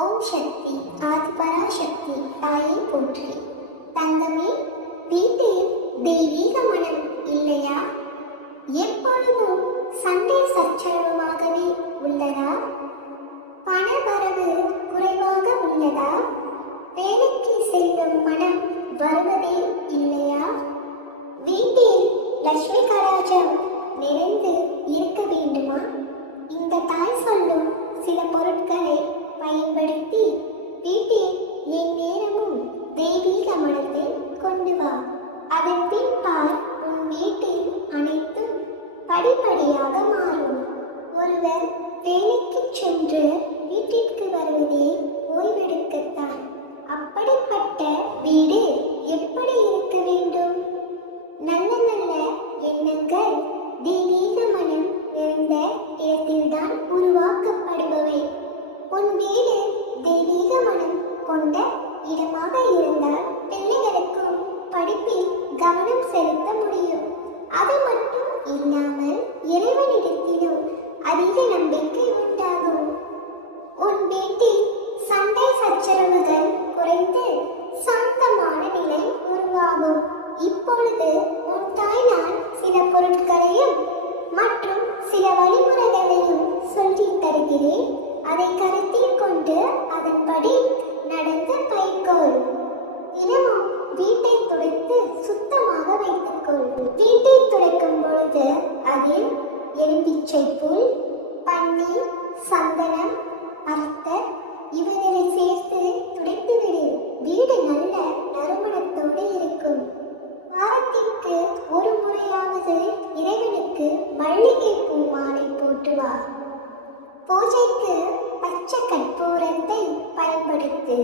ஓம் சக்தி ஆதிபராசக்தி தாயை போற்றி. தங்கமே, வீட்டில் தெய்வீக மனம் இல்லையா? எப்பொழுதும் சண்டை சச்சரவுமாகவே உள்ளதா? பண வரவு குறைவாக உள்ளதா? வேலைக்கு செல்லும் மனம் வருவதே இல்லையா? வீட்டில் லட்சுமி கடாட்சம் நிறைந்து இருக்க வேண்டுமா? இந்த தாய் சொல்லும் சில பொருட்களை பயன்படுத்தி வீட்டில் என் நேரமும் தெய்வீக மனத்தை கொண்டு வா. அதன் பின்பார் உன் வீட்டில் அனைத்தும் படிப்படியாக மாறும். ஒருவர் வேலைக்கு சென்று வீட்டிற்கு வருவதே ஓய்வெடுக்கத்தான். அப்படிப்பட்ட வீடு எப்படி இருக்க வேண்டும்? நல்ல நல்ல எண்ணங்கள் தெய்வீக மனம் நிறைந்த இடத்தில்தான் உருவாக்கப்படுபவை. உன் வீடு தெய்வீக மனம் கொண்ட இடமாக இருந்தால் பிள்ளைகளுக்கும் படிப்பில் கவனம் செலுத்த முடியும். அது மட்டும் இல்லாமல் இறைவனிடத்திலும் அதிக நம்பிக்கை உண்டாகும். உன் வீட்டில் சண்டை சச்சரவுகள் குறைந்து சாந்தமான நிலை உருவாகும். இப்பொழுது உன் தாய் நான் சில பொருட்களையும் மற்றும் சில வழிமுறைகளையும் சொல்லி தருகிறேன். அதை கருத்தில் கொண்டு அதன்படி நடந்து பைக்கோள். தினமும் வீட்டை துடைத்து சுத்தமாக வைத்துக்கொள். வீட்டை துடைக்கும் பொழுது அதில் எலும்பிச்சை புல், பன்னீர், சந்தனம், அர்த்தர் இவைகளை சேர்த்து துடைத்துவிடு. வீடு நல்ல நறுமணத்தோடு இருக்கும். வாரத்திற்கு ஒரு முறையாவது இறைவனுக்கு மல்லிகை பூ மாலை போட்டு வா. பூஜைக்கு பச்சை கற்பூரத்தை பயன்படுத்து.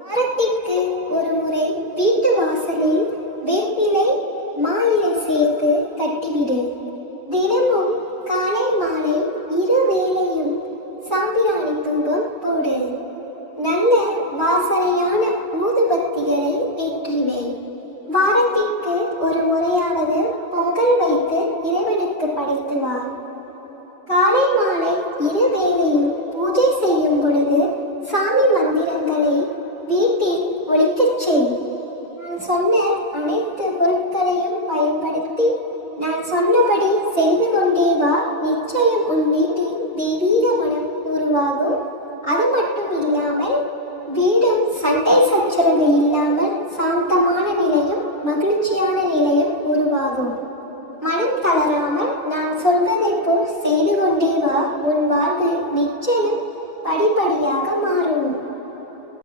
வாரத்திற்கு ஒரு முறை வீட்டு வாசலில் வேப்பிலை, மாயிலை சேர்த்து கட்டிவிடு. தினமும் காலை மாலை இரு வேளையும் சாம்பிராணி தூபம் போடு. நல்ல வாசனையான ஊதுபத்திகளை ஏற்றிவை. வாரத்திற்கு ஒரு முறையாவது பொங்கல் வைத்து இறைவனுக்கு படைத்து வா. காலை மாலை இரு வேளையும் பூஜை செய்யும் பொழுது சாமி மந்திரங்களை வீட்டில் ஒலிக்கச் செய். நான் சொன்ன அனைத்து பொருட்களையும் பயன்படுத்தி நான் சொன்னபடி செய்து கொண்டே வா. நிச்சயம் உன் வீட்டில் தெய்வீக மனம் உருவாகும். அது மட்டும் இல்லாமல் வீடும் சண்டை சச்சரவு இல்லாமல் சாந்தமான நிலையும் மகிழ்ச்சியான நிலையும் உருவாகும். மனம் தளராமல் நான் சொல்வதை போல் செய்து கொண்டே வா. உன் வாழ்வு நிச்சயம் படிப்படியாக